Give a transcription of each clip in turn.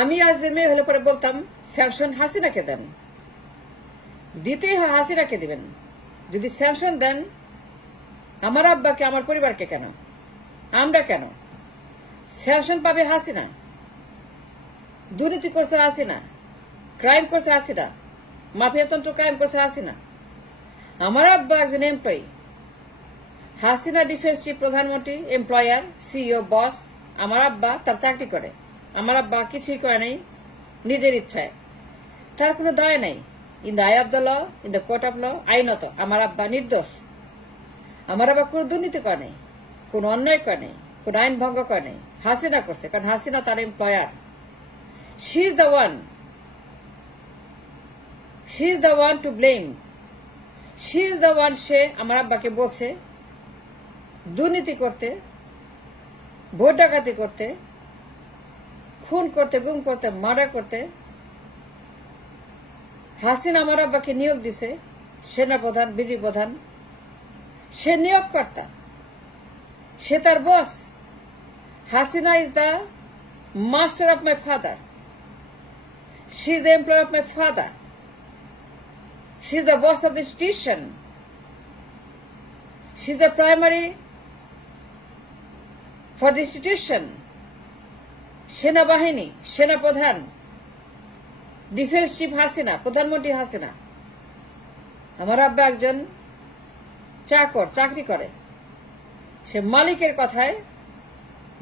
আমি আজ মেয়ে হলে পরে বলতাম স্যাংশন হাসিনাকে দেন, দিতেই হয় হাসিনাকে দিবেন। যদি স্যাংশন দেন আমার আব্বাকে, আমার পরিবারকে কেন, আমরা কেন? স্যাংশন পাবে হাসিনা, দুর্নীতি করছে হাসিনা, ক্রাইম করছে হাসিনা, মাফিয়াতন্ত্র কায়েম করছে হাসিনা। আমার আব্বা একজন এমপ্লয়ি, হাসিনা ডিফেন্স চিফ, প্রধানমন্ত্রী, এমপ্লয়ার, সিইও, বস। আমার আব্বা তার চাকরি করে, আমার আব্বা কিছুই করে নাই নিজের ইচ্ছায়, তার কোনো দায় নাই। In the eye of the law, in the court of law, আইনত আমার আব্বা নির্দোষ। আমার আব্বা কোনো দুর্নীতি করে নাই, কোনো অন্যায় করে নাই, কোনো আইন ভঙ্গ করে নাই। হাসিনা করছে, কারণ হাসিনা তার employer. She is the one, she is the one to blame. She is the one, সে আমার আব্বাকে বলছে দুর্নীতি করতে, ভোট ডাকাতি করতে, খুন করতে, গুম করতে, মার্ডার করতে। হাসিনা আমার আব্বাকে নিয়োগ দিছে সেনাপ্রধান, বিজি প্রধান, সে নিয়োগকর্তা, সে তার boss. Hasina is the master of my father, she is the employer of my father, she is the boss of the institution, she is the primary for the institution. সেনাবাহিনী, সেনাপ্রধান, ডিফেন্স চিফ হাসিনা, প্রধানমন্ত্রী হাসিনা। আমার আব্বা একজন চাকর, চাকরি করে, সে মালিকের কথায়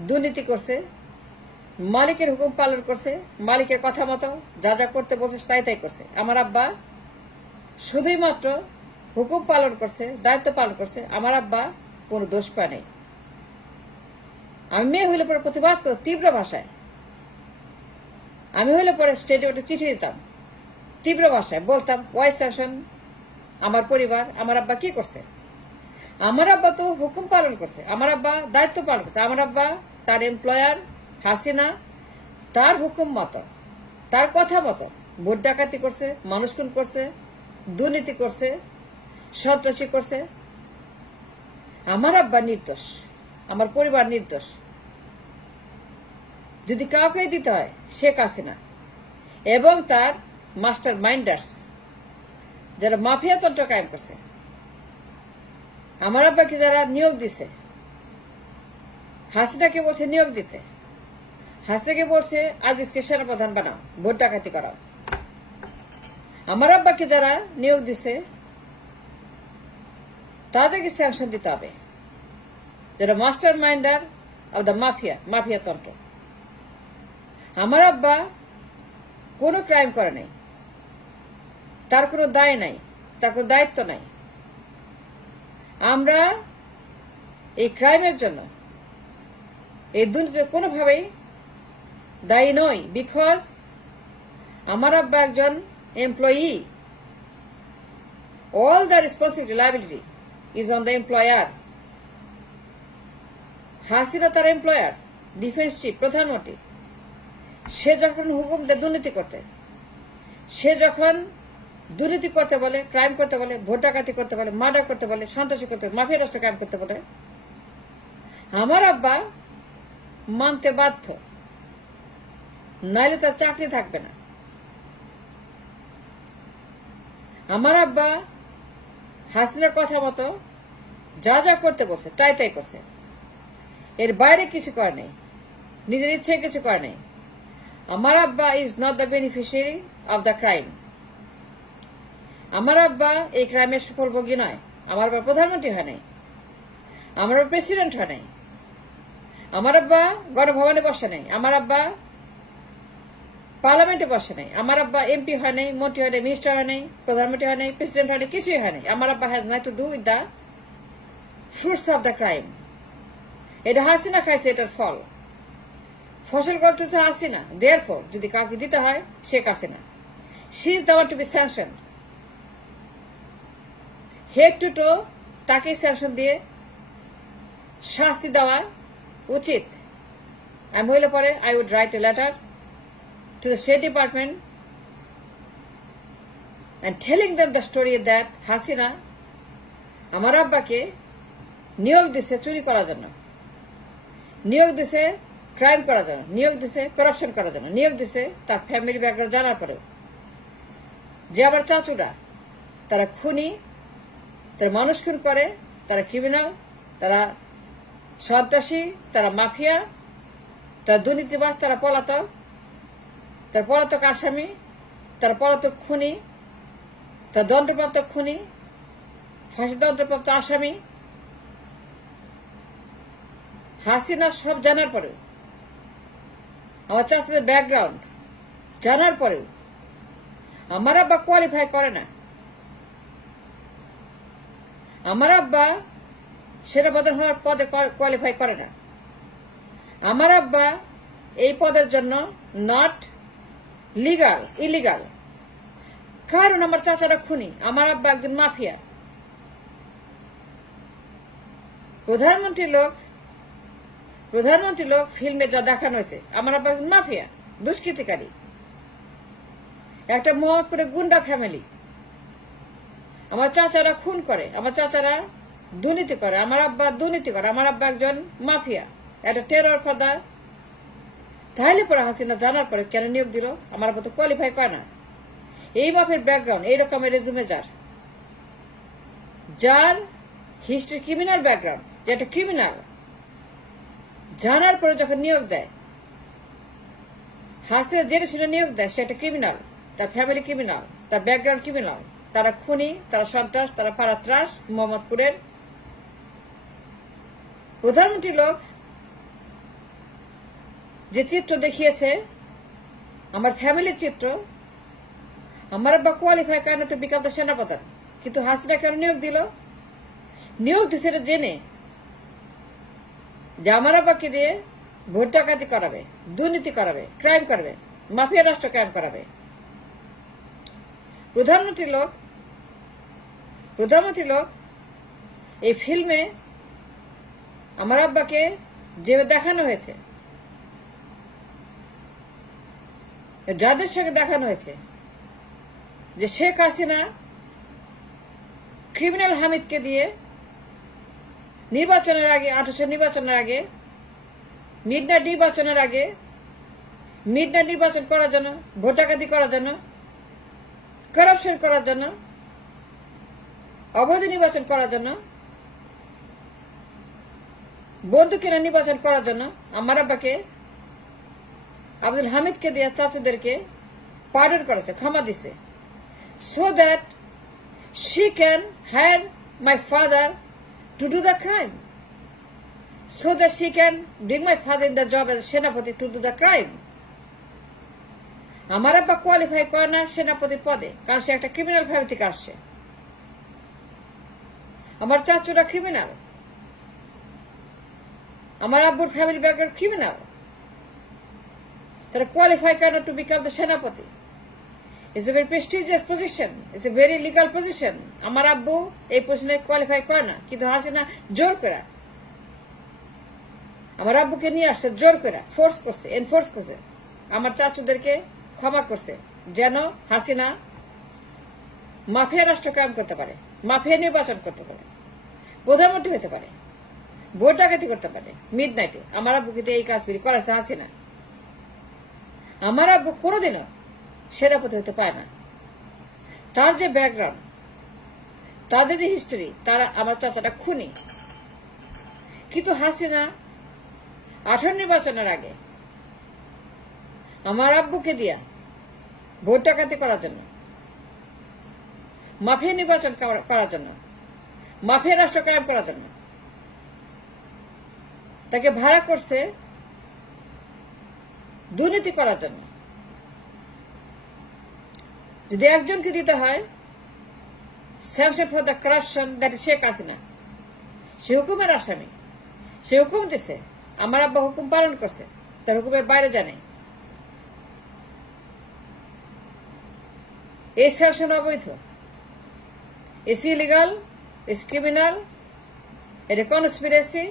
দুর্নীতি করছে, মালিকের হুকুম পালন করছে, মালিকের কথা মতো যা যা করতে বলছে তাই তাই করছে। আমার আব্বা শুধুই মাত্র হুকুম পালন করছে, দায়িত্ব পালন করছে। আমার আব্বা কোনো দোষ পায় নাই। আমি মেয়ে হইলে পরে প্রতিবাদ করতাম তীব্র ভাষায়, আমি হইলে পরে স্টেডিয়ামে চিঠি দিতাম, তীব্র ভাষায় বলতাম ওয়াই স্যাংশন আমার পরিবার। আমার আব্বা কি করছে? আমার আব্বা তো হুকুম পালন করছে, আমার আব্বা দায়িত্ব পালন করছে। আমার আব্বা তার এমপ্লয়ার হাসিনা, তার হুকুম মতো, তার কথা মতো ভোট ডাকাতি করছে, মানুষ খুন করছে, দুর্নীতি করছে, সন্ত্রাসী করছে। আমার আব্বা নির্দোষ, আমার পরিবার নির্দোষ। যদি কাউকে দিতে হয় শেখ হাসিনা এবং তার মাস্টার মাইন্ডার্স, যারা মাফিয়াতন্ত্র কায়েম করছে। আমার আব্বাকে যারা নিয়োগ দিছে, হাসিনাকে বলছে নিয়োগ দিতে, হাসিনাকে বলছে আজিজকে সেনাপ্রধান বানাও, ভোট ডাকাতি করাও। আমার আব্বাকে যারা নিয়োগ দিছে তাদেরকে স্যাংশন দিতে হবে, যারা মাস্টার মাইন্ডার অব দ্য মাফিয়া, মাফিয়াতন্ত্র। আমার আব্বা কোনো ক্রাইম করে নাই, তার কোনো দায় নাই, তার কোনো দায়িত্ব নাই। আমরা এই ক্রাইমের জন্য, এই দুর্নীতির কোনোভাবেই দায়ী নই, বিকজ আমার আব্বা একজন employee. All the responsibility, liability is on the employer. Hasina তার এমপ্লয়ার, ডিফেন্স চিফ, প্রধানমন্ত্রী। সে যখন হুকুম দেয় দুর্নীতি করতে, সে যখন দুর্নীতি করতে বলে, ক্রাইম করতে বলে, ভোট ডাকাতি করতে বলে, মার্ডার করতে বলে, সন্ত্রাসী করতে বলে, মাফিয়া রাষ্ট্র কায়েম করতে বলে, আমার আব্বা মানতে বাধ্য, নাইলে তার চাকরি থাকবে না। আমার আব্বা হাসিনার কথা মতো যা যা করতে বলছে তাই তাই করছে, এর বাইরে কিছু করে নেই, নিজের ইচ্ছে কিছু করে নেই। আমার আব্বা is not the beneficiary of the crime. আমার আব্বা এই ক্রাইমের সুফলভোগী নয়। আমার আব্বা প্রধানমন্ত্রী হয় নাই, আমার আব্বা প্রেসিডেন্ট হয় নাই, আমার আব্বা গণভবনে বসে নাই, আমার আব্বা পার্লামেন্টে বসে নাই, আমার আব্বা এমপি হয় নাই, মন্ত্রী হয় নাই, মিনিস্টার হয় নাই, প্রধানমন্ত্রী হয় নাই, প্রেসিডেন্ট হয় নাই, কিছুই হয় নাই। আমার আব্বা has nothing to do with the fruits of the crime. এটা হাসিনা খাইছে, এটার ফল, ফসল করতেছে হাসিনা। দেয়ারফর যদি কাউকে দিতে হয় Sheikh Hasina, she is the one to be sanction. Head to toe তাকে স্যাংশন দিয়ে শাস্তি দেওয়া উচিত। আমি হইলে পরে I would write a letter to the State Department and telling them the story that Hasina আমার আব্বাকে নিয়োগ দিছে চুরি করার জন্য, নিয়োগ দিছে ক্রাইম করার জন্য নিয়োগ দিছে, করাপশন করার জন্য নিয়োগ দিছে, তার ফ্যামিলি ব্যাকগ্রাউন্ড জানার পরেও যে আবার চাচুরা তারা খুনি, তারা মানুষ খুন করে, তারা ক্রিমিনাল, তারা সন্ত্রাসী, তারা মাফিয়া, তারা দুর্নীতিবাজ, তারা পলাতক আসামি, তারা পলাতক খুনি, তারা দণ্ডপ্রাপ্ত খুনি, ফাঁসি দণ্ডপ্রাপ্ত আসামি। হাসিনা সব জানার পরেও, আমার চাচাদের ব্যাকগ্রাউন্ড জানার পরেও আমার আব্বা কোয়ালিফাই করে না। আমার আব্বা সেনাপ্রধান হওয়ার পদে কোয়ালিফাই করে না। আমার আব্বা এই পদের জন্য নট লিগাল, ইলিগাল, কারণ আমার চাচারা খুনি, আমার আব্বা একজন মাফিয়া। প্রধানমন্ত্রী লোক ফিল্মে যা দেখানো হয়েছে, আমার আব্বা একজন মাফিয়া, দুষ্কৃতিকারী, একটা মোহাম্মদপুরে গুন্ডা ফ্যামিলি। আমার চাচারা খুন করে, আমার চাচারা দুর্নীতি করে, আমার আব্বা দুর্নীতি করে, আমার আব্বা একজন মাফিয়া, একটা টেরর ফাদার। তাহলে পরে হাসিনা জানার পরে কেন নিয়োগ দিল? আমার আব্বা তো কোয়ালিফাই করে না। এই মাপের ব্যাকগ্রাউন্ড, এই রকমের রেজুমে যার হিস্ট্রি ক্রিমিনাল ব্যাকগ্রাউন্ড, যেটা ক্রিমিনাল, জানার পরে যখন নিয়োগ দেয়, হাসিনা জেনে শুনে নিয়োগ দেয়, সেটা ক্রিমিনাল, তার ফ্যামিলি ক্রিমিনাল, তার ব্যাকগ্রাউন্ড ক্রিমিনাল, তারা খুনি, তারা সন্ত্রাস, তারা পাড়াত্রাস। মোহাম্মদপুরের প্রধানমন্ত্রী লোক যে চিত্র দেখিয়েছে, আমার ফ্যামিলির চিত্র, আমার আব্বা কোয়ালিফাই করে না টু বিকাম দ্য সেনাপ্রধান, কিন্তু হাসিনা কেন নিয়োগ দিল? নিয়োগ দিছে এটা জেনে যে আমার আব্বাকে দিয়ে ভোট ডাকাতি করাবে, দুর্নীতি করাবে, ক্রাইম করবে, মাফিয়া রাষ্ট্র ক্রাইম করাবে। প্রধানমন্ত্রী লোক এই ফিল্মে আমার আব্বাকে যে দেখানো হয়েছে, যাদের সঙ্গে দেখানো হয়েছে, যে শেখ হাসিনা ক্রিমিনাল হামিদকে দিয়ে নির্বাচনের আগে, 1800 নির্বাচনের আগে, মিডনাইট নির্বাচন করার জন্য, ভোট ডাকাতি করার জন্য, করাপশন করার জন্য, অবৈধ নির্বাচন করার জন্য, বন্দুক কিনা নির্বাচন করার জন্য আমার আব্বাকে আব্দুল হামিদকে দিয়ে চাচুদেরকে পার্ডন করেছে, ক্ষমা দিছে, so that she can hire my father to do the crime, so that she can bring my father in the job as সেনাপতি to do the crime. আমার আব্বা কোয়ালিফাই করে না সেনাপতির পদে, কারণ সে একটা ক্রিমিনাল ফ্যামিলি থেকে আসছে। আমার চাচুরা ক্রিমিনাল, আমার আব্বুর ফ্যামিলি ব্যাকগ্রাউন্ড ক্রিমিনাল, তারা কোয়ালিফাই করে না টু বিকাম দ্য সেনাপতি। It's a very prestigious position, it's a very legal position. আমার আব্বু এই পজিশনে কোয়ালিফাই করে না, কিন্তু হাসিনা জোর করে আমার আব্বুকে নিয়ে আসছে, জোর করে এনফোর্স করছে, আমার চাচুদেরকে ক্ষমা করছে, যেন হাসিনা মাফিয়া রাষ্ট্র কায়েম করতে পারে, মাফিয়া নির্বাচন করতে পারে, প্রধানমন্ত্রী হতে পারে, ভোট ডাকাতি করতে পারে মিডনাইটে। আমার আব্বুকে দিয়ে এই কাজগুলি করেছে হাসিনা। আমার আব্বু কোনোদিনও সেনাপতি হতে পারে না। তার যে ব্যাকগ্রাউন্ড, তাদের যে হিস্টরি, তারা আমার চাচাটা খুনি। কিন্তু হাসিনা 18 নির্বাচনের আগে আমার আব্বুকে দিয়া ভোট ডাকাতি করার জন্য, মাফিয়া নির্বাচন করার জন্য, মাফিয়া রাষ্ট্র কায়েম করার জন্য তাকে ভাড়া করছে, দুর্নীতি করার জন্য। যদি একজনকে দিতে হয় sanction for the corruption, that is Sheikh Hasina, সে হুকুমের আসামি, সে হুকুম দিছে, আমার আব্বা হুকুম পালন করছে, তার হুকুমের বাইরে জানে। এই স্যাংশন অবৈধ, ইটস ইলিগাল, ইটস ক্রিমিনাল, এটা কনস্পিরেসি,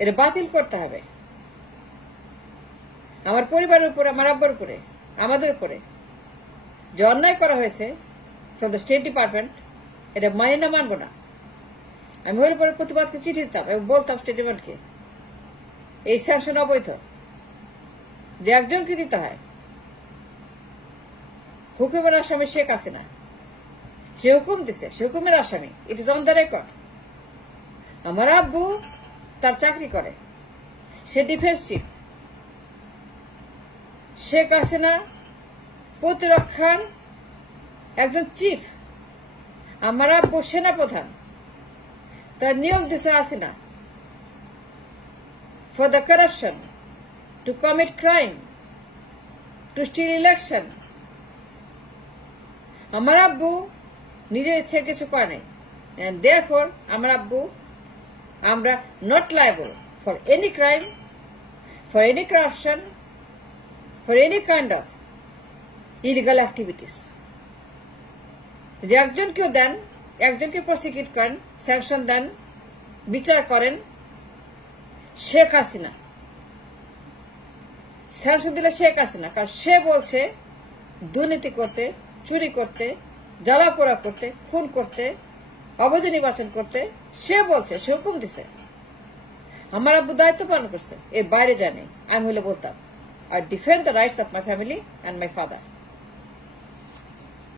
এটা বাতিল করতে হবে। আমার পরিবারের উপরে, আমার আব্বার উপরে, আমাদের উপরে যে অন্যায় করা হয়েছে ফ্রম দ্য স্টেট ডিপার্টমেন্ট, এটা মানে না, মানবো না। আমি ওর উপরে প্রতিবাদকে চিঠি দিতাম এবং বলতাম স্টেট ডিপার্টমেন্টকে এই স্যাংশন অবৈধ, যে একজনকে দিতে হয়। হুকুমের আসামি শেখ হাসিনা, সে হুকুম দিছে, সে হুকুমের আসামি। It is on the record. আমার আব্বু তার চাকরি করে, সে ডিফেন্স চিফ। শেখ হাসিনা প্রতিরক্ষার একজন চিফ। আমার আব্বু সেনাপ্রধান, তার নিয়োগ দিছে Hasina for the corruption, to commit crime, to steal election. আমার আব্বু নিজে ইচ্ছে কিছু করে নাই, and therefore আমার আব্বু, আমরা not liable for any crime, for any corruption, for any kind of illegal activities. যে একজনকেও দেন, একজনকে প্রসিকিউট করেন, স্যাংশন দেন, বিচার করেন, শেখ হাসিনা। স্যাংশন দিলে শেখ হাসিনা, কারণ সে বলছে দুর্নীতি করতে, চুরি করতে, জ্বালাপোড়া করতে, খুন করতে, অবৈধ নির্বাচন করতে। সে বলছে, সে হুকুম দিছে। আমার আব্বু দায়িত্ব পালন করছে, এর বাইরে জানে। আমি হলে বলতাম, I defend the rights of my family and my father.